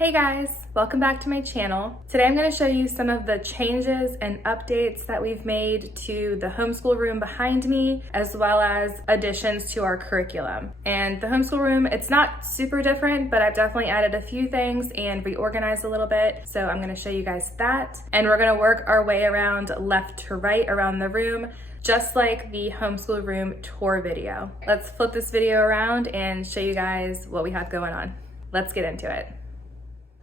Hey guys, welcome back to my channel. Today I'm going to show you some of the changes and updates that we've made to the homeschool room behind me, as well as additions to our curriculum. And the homeschool room, it's not super different, but I've definitely added a few things and reorganized a little bit. So I'm going to show you guys that. And we're going to work our way around left to right around the room, just like the homeschool room tour video. Let's flip this video around and show you guys what we have going on. Let's get into it.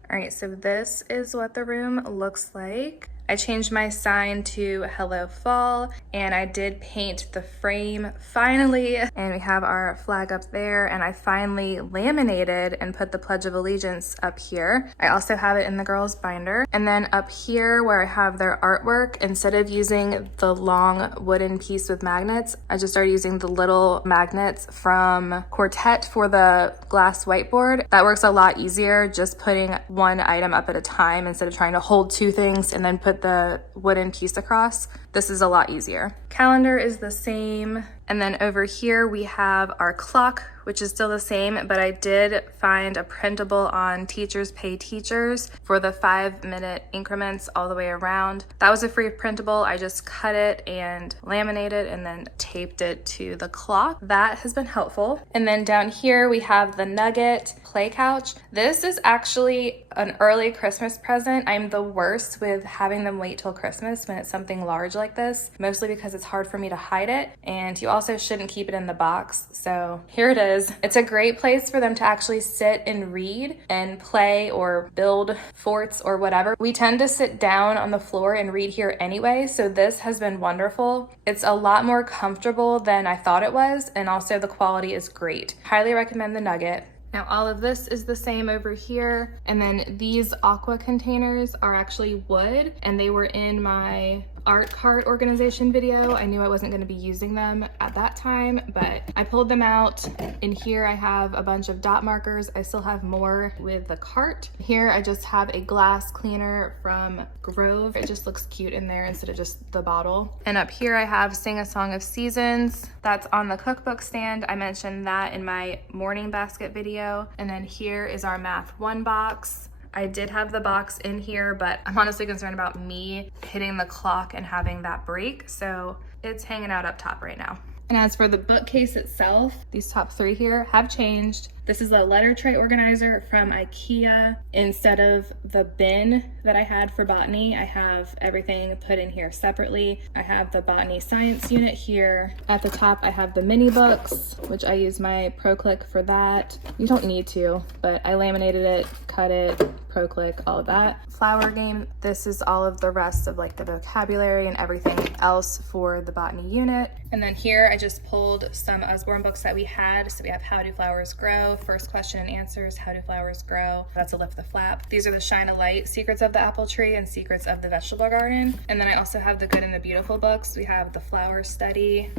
All right, so this is what the room looks like. I changed my sign to Hello Fall, and I did paint the frame finally, and we have our flag up there, and I finally laminated and put the Pledge of Allegiance up here. I also have it in the girls' binder. And then up here where I have their artwork, instead of using the long wooden piece with magnets, I just started using the little magnets from Quartet for the glass whiteboard. That works a lot easier, just putting one item up at a time instead of trying to hold two things and then put the wooden piece across. This is a lot easier. Calendar is the same. And then over here we have our clock, which is still the same, but I did find a printable on Teachers Pay Teachers for the 5-minute increments all the way around. That was a free printable. I just cut it and laminated and then taped it to the clock. That has been helpful. And then down here we have the Nugget play couch. This is actually an early Christmas present. I'm the worst with having them wait till Christmas when it's something large like this, mostly because it's hard for me to hide it. And you also shouldn't keep it in the box. So here it is. It's a great place for them to actually sit and read and play or build forts or whatever. We tend to sit down on the floor and read here anyway, so this has been wonderful. It's a lot more comfortable than I thought it was, and also the quality is great. Highly recommend the Nugget. Now all of this is the same over here, and then these aqua containers are actually wood, and they were in my art cart organization video. I knew I wasn't going to be using them at that time, but I pulled them out. In here I have a bunch of dot markers. I still have more with the cart. Here I just have a glass cleaner from Grove. It just looks cute in there instead of just the bottle. And up here I have Sing a Song of Seasons. That's on the cookbook stand. I mentioned that in my morning basket video. And then here is our Math 1 box. I did have the box in here, but I'm honestly concerned about me hitting the clock and having that break, so it's hanging out up top right now. And as for the bookcase itself, these top 3 here have changed. This is a letter tray organizer from Ikea. Instead of the bin that I had for botany, I have everything put in here separately. I have the botany science unit here. At the top, I have the mini books, which I use my ProClick for that. You don't need to, but I laminated it, cut it, ProClick, all of that. Flower game, this is all of the rest of like the vocabulary and everything else for the botany unit. And then here I just pulled some Usborne books that we had. So we have How Do Flowers Grow, First Question and Answers, How Do Flowers Grow, That's a Lift the Flap. These are the Shine a Light, Secrets of the Apple Tree and Secrets of the Vegetable Garden. And then I also have the Good and the Beautiful books. We have the Flower Study,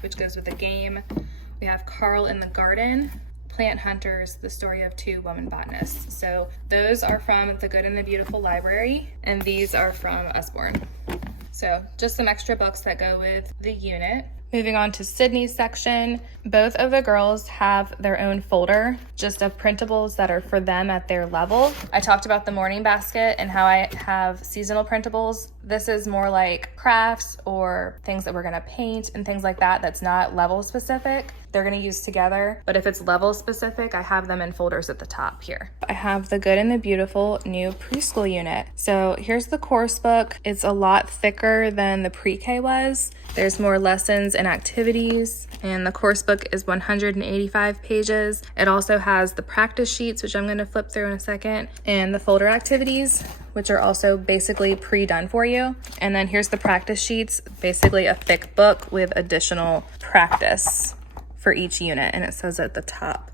which goes with the game. We have Carl in the Garden, Plant Hunters, The Story of Two Woman Botanists. So those are from the Good and the Beautiful library, and these are from Usborne. So just some extra books that go with the unit. Moving on to Sydney's section, both of the girls have their own folder just of printables that are for them at their level. I talked about the morning basket and how I have seasonal printables. This is more like crafts or things that we're gonna paint and things like that. That's not level specific. They're gonna use together, but if it's level specific, I have them in folders at the top here. I have the Good and the Beautiful new preschool unit. So here's the course book. It's a lot thicker than the pre-K was. There's more lessons and activities, and the course book is 185 pages. It also has the practice sheets, which I'm gonna flip through in a second, and the folder activities, which are also basically pre-done for you. And then here's the practice sheets, basically a thick book with additional practice for each unit, and it says at the top,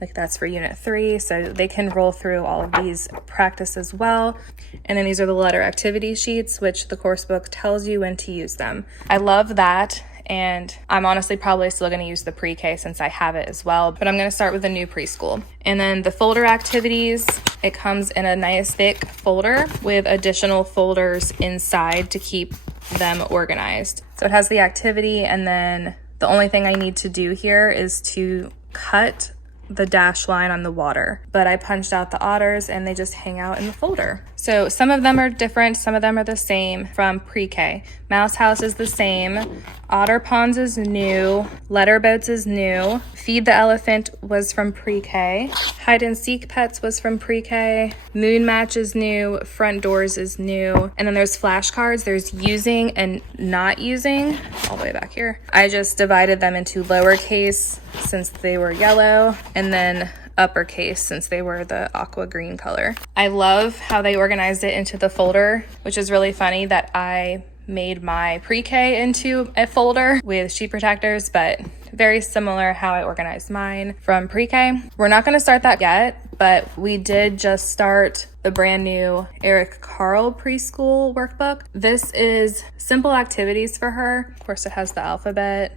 like that's for unit 3, so they can roll through all of these practice as well. And then these are the letter activity sheets, which the course book tells you when to use them. I love that, and I'm honestly probably still gonna use the pre-K since I have it as well, but I'm gonna start with the new preschool. And then the folder activities, it comes in a nice thick folder with additional folders inside to keep them organized. So it has the activity, and then the only thing I need to do here is to cut the dash line on the water. But I punched out the otters and they just hang out in the folder. So some of them are different, some of them are the same from pre-K. Mouse House is the same. Otter Ponds is new. Letter Boats is new. Feed the Elephant was from pre-K. Hide and Seek Pets was from pre-K. Moon Match is new. Front Doors is new. And then there's flashcards. There's using and not using, all the way back here. I just divided them into lowercase since they were yellow, and then uppercase since they were the aqua green color. I love how they organized it into the folder, which is really funny that I made my pre-K into a folder with sheet protectors, but very similar how I organized mine from pre-K. We're not going to start that yet, but we did just start the brand new Eric Carle preschool workbook. This is simple activities for her. Of course, it has the alphabet,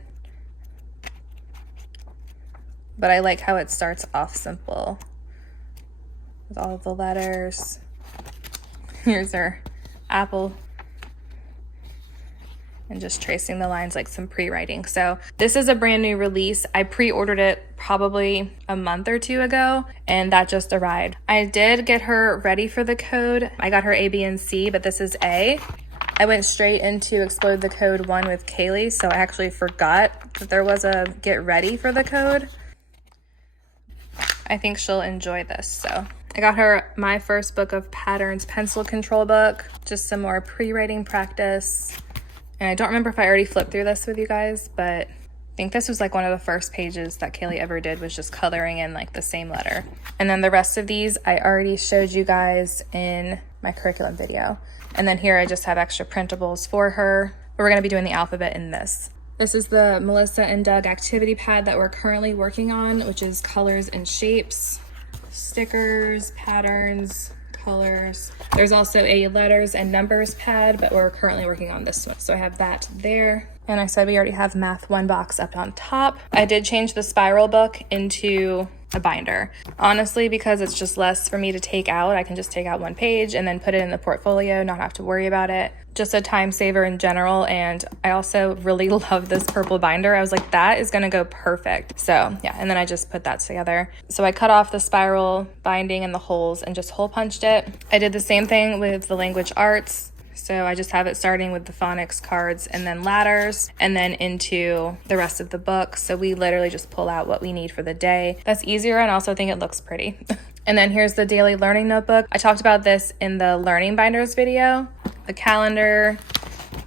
but I like how it starts off simple with all of the letters. Here's her apple, and just tracing the lines like some pre-writing. So this is a brand new release. I pre-ordered it probably a month or two ago, and that just arrived. I did get her ready for the code. I got her A, B, and C, but this is A. I went straight into Explode the Code 1 with Kaylee, so I actually forgot that there was a get ready for the code. I think she'll enjoy this. So I got her My First Book of Patterns pencil control book, just some more pre-writing practice. And I don't remember if I already flipped through this with you guys, but I think this was like one of the first pages that Kaylee ever did, was just coloring in like the same letter. And then the rest of these I already showed you guys in my curriculum video. And then here I just have extra printables for her, but we're gonna be doing the alphabet in this. This is the Melissa and Doug activity pad that we're currently working on, which is colors and shapes, stickers, patterns, colors. There's also a letters and numbers pad, but we're currently working on this one. So I have that there. And I said we already have Math 1 box up on top. I did change the spiral book into a binder. Honestly, because it's just less for me to take out. I can just take out one page and then put it in the portfolio, not have to worry about it. Just a time saver in general. And I also really love this purple binder. I was like, that is gonna go perfect. So yeah, and then I just put that together. So I cut off the spiral binding and the holes and just hole punched it. I did the same thing with the language arts. So I just have it starting with the phonics cards and then ladders and then into the rest of the book. So we literally just pull out what we need for the day. That's easier, and also think it looks pretty. And then here's the daily learning notebook. I talked about this in the learning binders video, the calendar,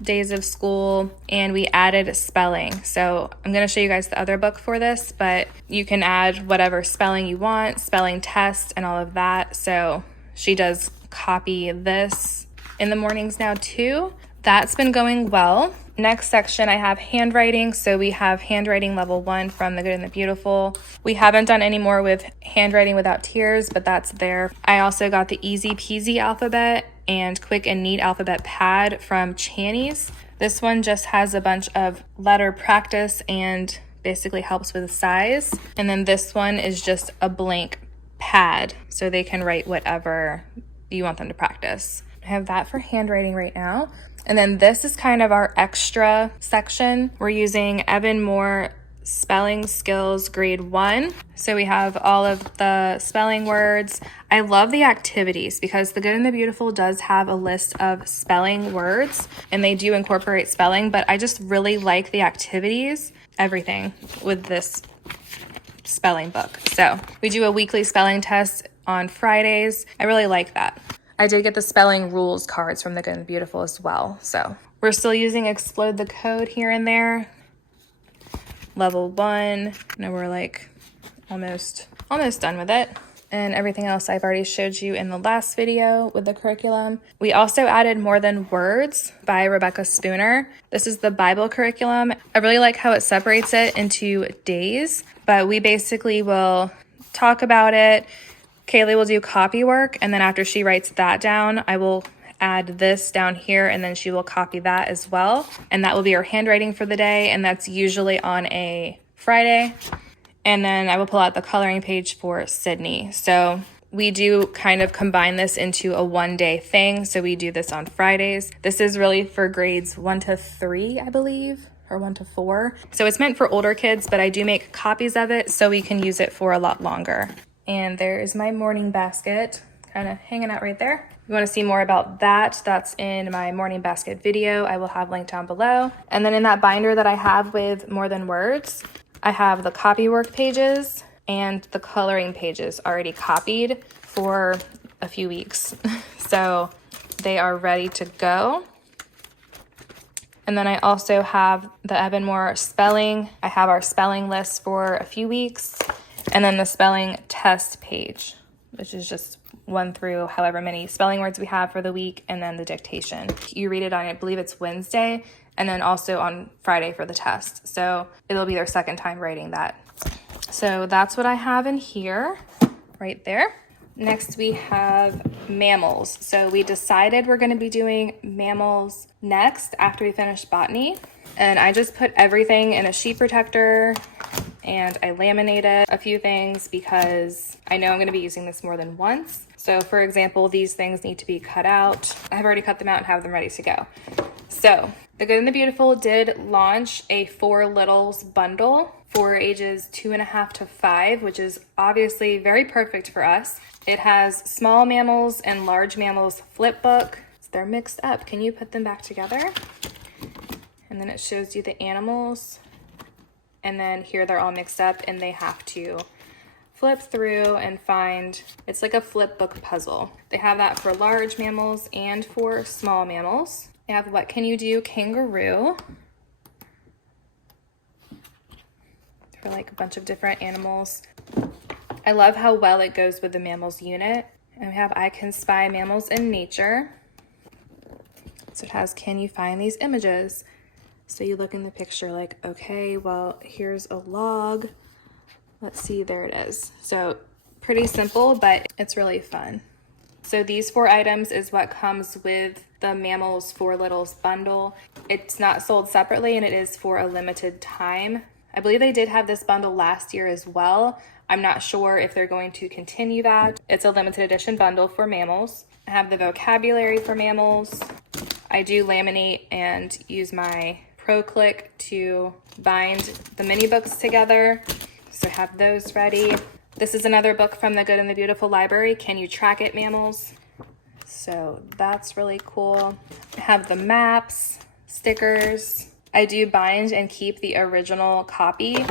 days of school, and we added spelling. So I'm going to show you guys the other book for this, but you can add whatever spelling you want, spelling test and all of that. So she does copy this in the mornings now too. That's been going well. Next section, I have handwriting. So we have handwriting level 1 from The Good and the Beautiful. We haven't done any more with handwriting without tears, but that's there. I also got the Easy Peasy alphabet and Quick and Neat alphabet pad from Channy's. This one just has a bunch of letter practice and basically helps with size. And then this one is just a blank pad, so they can write whatever you want them to practice. I have that for handwriting right now. And then this is kind of our extra section. We're using Evan Moore Spelling Skills Grade 1. So we have all of the spelling words. I love the activities because The Good and the Beautiful does have a list of spelling words, and they do incorporate spelling, but I just really like the activities, everything with this spelling book. So we do a weekly spelling test on Fridays. I really like that. I did get the spelling rules cards from The Good and the Beautiful as well. So we're still using Explode the Code here and there. Level 1. Now we're like almost done with it. And everything else I've already showed you in the last video with the curriculum. We also added More Than Words by Rebecca Spooner. This is the Bible curriculum. I really like how it separates it into days, but we basically will talk about it. Kaylee will do copy work, and then after she writes that down, I will add this down here, and then she will copy that as well. And that will be her handwriting for the day, and that's usually on a Friday. And then I will pull out the coloring page for Sydney. So we do kind of combine this into a one-day thing, so we do this on Fridays. This is really for grades 1 to 3, I believe. or 1 to 4. So it's meant for older kids, but I do make copies of it so we can use it for a lot longer. And there's my morning basket, kind of hanging out right there. If you want to see more about that, that's in my morning basket video. I will have linked down below. And then in that binder that I have with More Than Words, I have the copy work pages and the coloring pages already copied for a few weeks. So they are ready to go. And then I also have the Evan Moore spelling. I have our spelling list for a few weeks. And then the spelling test page, which is just 1 through however many spelling words we have for the week, and then the dictation. You read it on, I believe it's Wednesday, and then also on Friday for the test. So it'll be their second time writing that. So that's what I have in here, right there. Next we have mammals. So we decided we're gonna be doing mammals next after we finish botany. And I just put everything in a sheet protector and I laminated a few things because I know I'm gonna be using this more than once. So for example, these things need to be cut out. I've already cut them out and have them ready to go. So The Good and the Beautiful did launch a 4 Littles bundle for ages 2.5 to 5, which is obviously very perfect for us. It has small mammals and large mammals flip book. So they're mixed up. Can you put them back together? And then it shows you the animals. And then here they're all mixed up and they have to flip through and find, it's like a flip book puzzle. They have that for large mammals and for small mammals. They have What Can You Do Kangaroo for like a bunch of different animals. I love how well it goes with the mammals unit. And we have I Can Spy Mammals in Nature. So it has Can You Find These Images? So you look in the picture like, okay, well, here's a log. Let's see, there it is. So pretty simple, but it's really fun. So these 4 items is what comes with the Mammals 4 Littles bundle. It's not sold separately and it is for a limited time. I believe they did have this bundle last year as well. I'm not sure if they're going to continue that. It's a limited edition bundle for mammals. I have the vocabulary for mammals. I do laminate and use my Pro Click to bind the mini books together. So I have those ready. This is another book from the Good and the Beautiful library, Can You Track It, Mammals? So that's really cool. I have the maps, stickers. I do bind and keep the original copy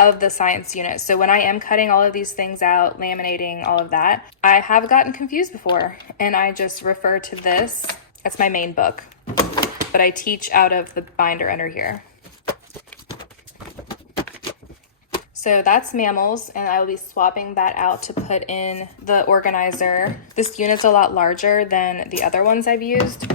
of the science unit. So when I am cutting all of these things out, laminating, all of that, I have gotten confused before and I just refer to this. That's my main book, but I teach out of the binder under here. So that's mammals, and I will be swapping that out to put in the organizer. This unit's a lot larger than the other ones I've used.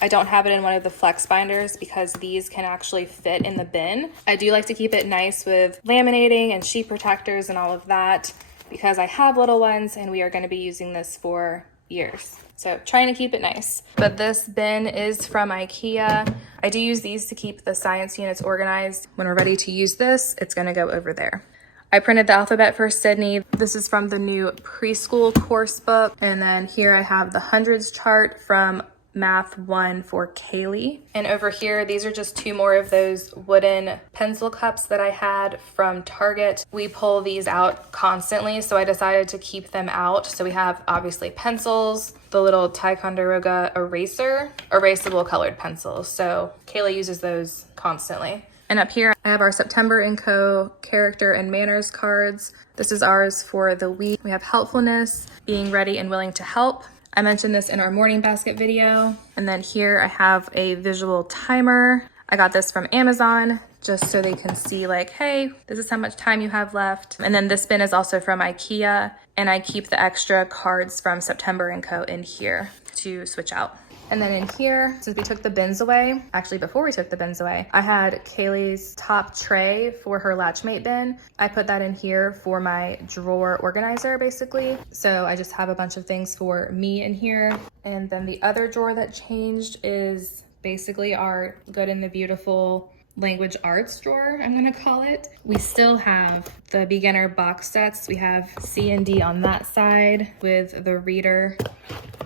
I don't have it in one of the flex binders because these can actually fit in the bin. I do like to keep it nice with laminating and sheet protectors and all of that because I have little ones and we are going to be using this for years. So trying to keep it nice. But this bin is from Ikea. I do use these to keep the science units organized. When we're ready to use this, it's gonna go over there. I printed the alphabet for Sydney. This is from the new Preschool Course book. And then here I have the hundreds chart from Math 1 for Kaylee. And over here, these are just 2 more of those wooden pencil cups that I had from Target. We pull these out constantly, so I decided to keep them out. So we have obviously pencils, the little Ticonderoga eraser, erasable colored pencils. So Kayla uses those constantly. And up here, I have our September & Co. character and manners cards. This is ours for the week. We have helpfulness, being ready and willing to help. I mentioned this in our morning basket video. And then here I have a visual timer. I got this from Amazon just so they can see like, hey, this is how much time you have left. And then this bin is also from Ikea, and I keep the extra cards from September & Co. in here to switch out. And then in here, since we took the bins away, actually before we took the bins away, I had Kaylee's top tray for her Latchmate bin. I put that in here for my drawer organizer, basically. So I just have a bunch of things for me in here. And then the other drawer that changed is basically our Good and the Beautiful language arts drawer, I'm gonna call it. We still have the beginner box sets. We have C and D on that side with the reader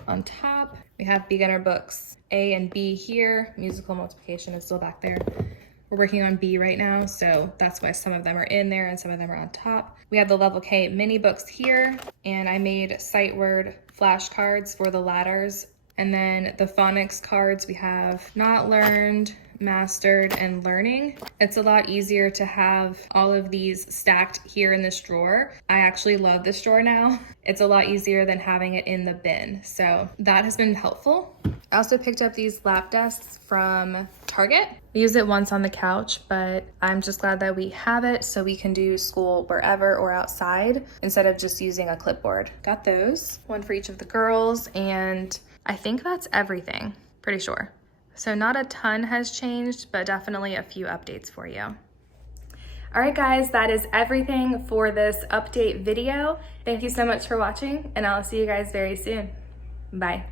on top. We have beginner books A and B here. Musical multiplication is still back there. We're working on B right now, so that's why some of them are in there and some of them are on top. We have the Level K mini books here, and I made sight word flashcards for the ladders. And then the phonics cards, we have not learned, mastered, and learning. It's a lot easier to have all of these stacked here in this drawer. I actually love this drawer now. It's a lot easier than having it in the bin, so that has been helpful. I also picked up these lap desks from Target. We use it once on the couch, but I'm just glad that we have it so we can do school wherever or outside instead of just using a clipboard. Got those, one for each of the girls, and I think that's everything, pretty sure. So not a ton has changed, but definitely a few updates for you. All right, guys, that is everything for this update video. Thank you so much for watching, and I'll see you guys very soon. Bye.